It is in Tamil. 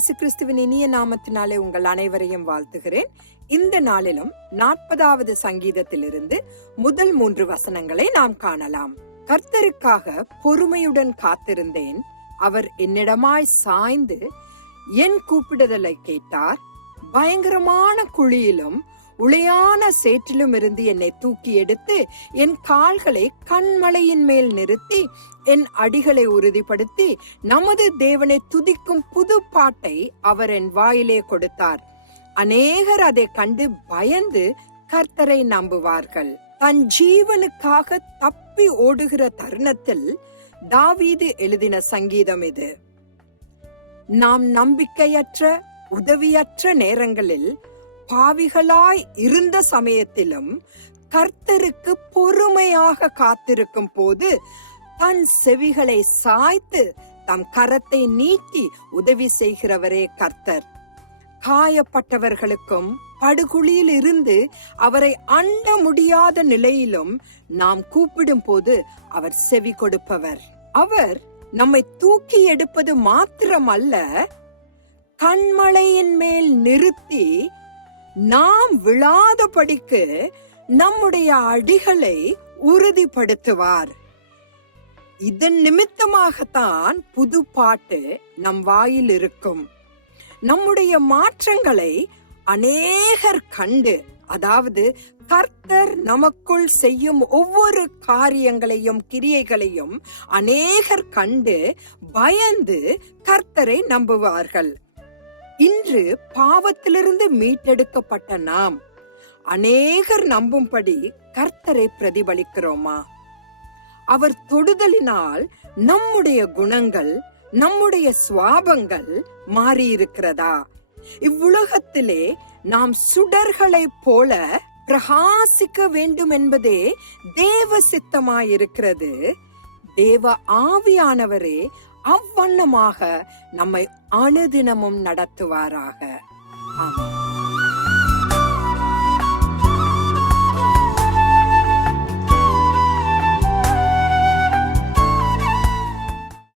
இயேசு கிறிஸ்துவின் இனிய நாமத்தினாலே உங்கள் அனைவரையும் வாழ்த்துகிறேன். இந்த நாளிலும் 40வது சங்கீதத்திலிருந்து முதல் 3 வசனங்களை நாம் காணலாம். கர்த்தருக்காக பொறுமையுடன் காத்திருந்தேன். அவர் என்னிடமாய் சாய்ந்து என் கூப்பிடுதலை கேட்டார். பயங்கரமான குழியிலும் உளையான சேற்றிலும் இருந்து என்னை தூக்கி எடுத்து என் கால்களை கண்மலையின் மேல் நிறுத்தி என் அடிகளை உறுதிப்படுத்தி நமது தேவனை துதிக்கும் புது பாட்டை அவர் என் வாயிலே கொடுத்தார். அநேகர் அதை கண்டு பயந்து கர்த்தரை நம்புவார்கள். தன் ஜீவனுக்காக தப்பி ஓடுகிற தருணத்தில் தாவீது எழுதின சங்கீதம் இது. நாம் நம்பிக்கையற்ற உதவியற்ற நேரங்களில் பாவிகளாய் இருந்த சமயத்திலும் கர்த்தருக்கு பொறுமையாக காத்திருக்கும் போது தன் செவிகளை சாய்த்து தம் கரத்தை நீட்டி உதவி செய்கிறவரே கர்த்தர். காயப்பட்டவர்களுக்கும் படுகுழியில் இருந்து அவரை அண்ட முடியாத நிலையிலும் நாம் கூப்பிடும் போது அவர் செவி கொடுப்பவர். அவர் நம்மை தூக்கி எடுப்பது மாத்திரமல்ல, கண்மலையின் மேல் நிறுத்தி நாம் விழாதபடிக்கு நம்முடைய அடிகளை உறுதிப்படுத்துவார். இதன் நிமித்தமாகத்தான் புது பாட்டு நம் வாயில் இருக்கும். நம்முடைய மாற்றங்களை அநேகர் கண்டு, அதாவது கர்த்தர் நமக்குள் செய்யும் ஒவ்வொரு காரியங்களையும் கிரியைகளையும் அநேகர் கண்டு பயந்து கர்த்தரை நம்புவார்கள். இன்று பாவத்திலிருந்து மீட்டெடுக்கப்பட்ட நாம் அநேகர் நம்பும்படி கர்த்தரை பிரதிபலிக்கிறோமா? அவர் தொடுதலினால் நம்முடைய குணங்கள், நம்முடைய சுவாபங்கள் மாறியிருக்கிறதா? இவ்வுலகத்திலே நாம் சுடர்களை போல பிரகாசிக்க வேண்டும் என்பதே தேவ சித்தமாயிருக்கிறது. தேவ ஆவியானவரே அவ்வண்ணமாக நம்மை அனுதினமும் நடத்துவாராக. ஆமென்.